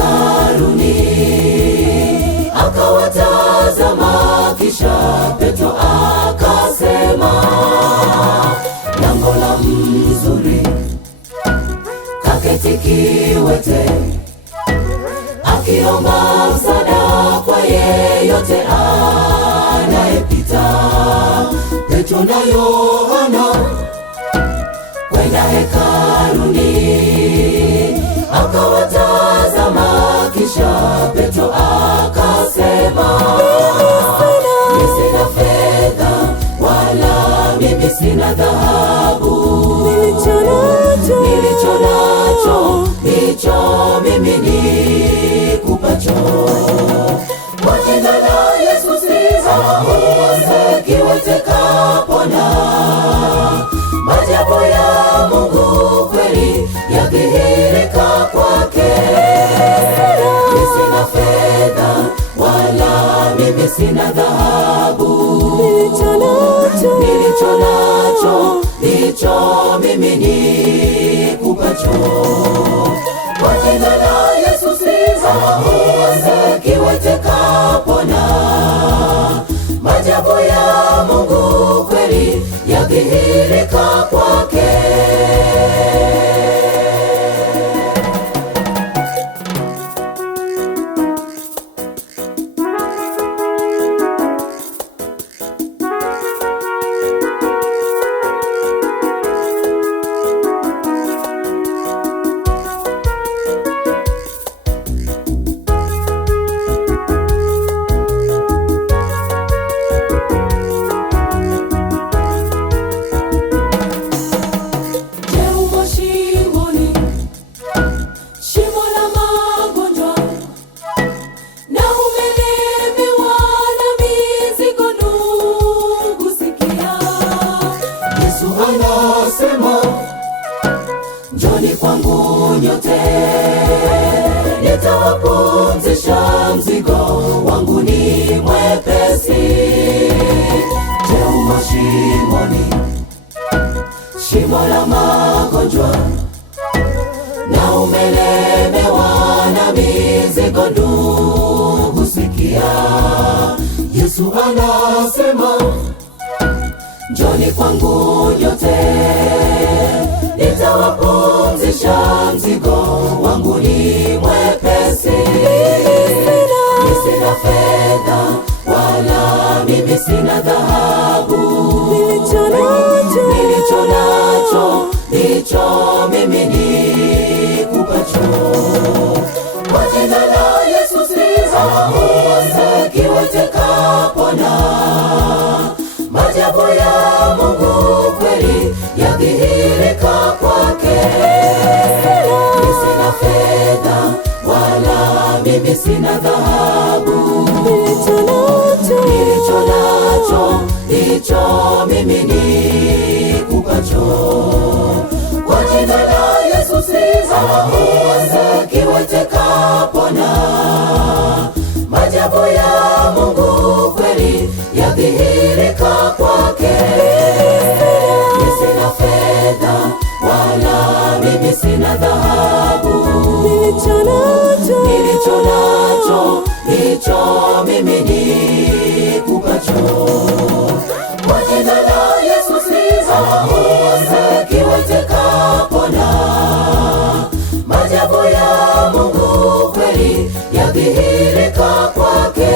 hekaluni, akawatazama, kisha Petro akasema, lango la mzuri kaketi kiwete, akiomba msaada kwa yeyote anayepita. Petro na Yohana kwenda hekaluni, akawatazama, kisha Petro akasema, mimi sina fedha wala mimi sina dhahabu, nilicho nacho ndicho mimi nikupacho. Kwa jina la Yesu siza kiwete kapona. Maajabu ya Mungu kweli yadhihirika kwake. Mimi sina fedha wala mimi sina dhahabu, nilicho nacho ndicho mimi nikupacho. Kwa jina la Yesu siza kiwete kapona. Maajabu ya Mungu kweli yadhihirika kwake. Njoni kwangu nyote, nitawapumzisha, mzigo wangu ni mwepesi. Je, umo shimoni, shimo la magonjwa, na umelemewa na mizigo? Ndugu, sikia, Yesu anasema, njoni kwangu nyote, nitawapumzisha, mzigo wangu ni mwepesi. Mimi sina fedha wala mimi sina dhahabu, nilicho nacho ndicho mimi nikupacho. Kwa jina la Yesu siza kiwete kapona. Maajabu ya Mungu kweli yadhihirika kwake. Mimi sina fedha wala mimi sina dhahabu, nilicho nacho ndicho mimi nikupacho. Kwa jina la Yesu siza kiwete kapona. Maajabu ya Mungu kweli yadhihirika kwake. Mimi sina fedha wala mimi sina dhahabu, nilicho nacho ndicho mimi nikupacho. Kwa jina la Yesu siza kiwete kapona. Maajabu ya Mungu kweli yadhihirika kwake.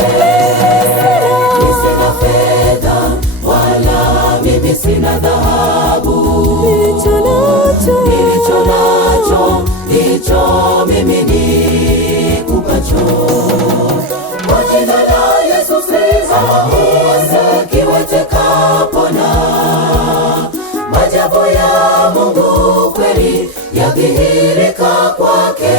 Mimi sina fedha wala mimi sina dhahabu, nilicho nacho ndicho mimi nikupacho. Kwa jina la Yesu siza kiwete kapona. Maajabu ya Mungu kweli yadhihirika kwake.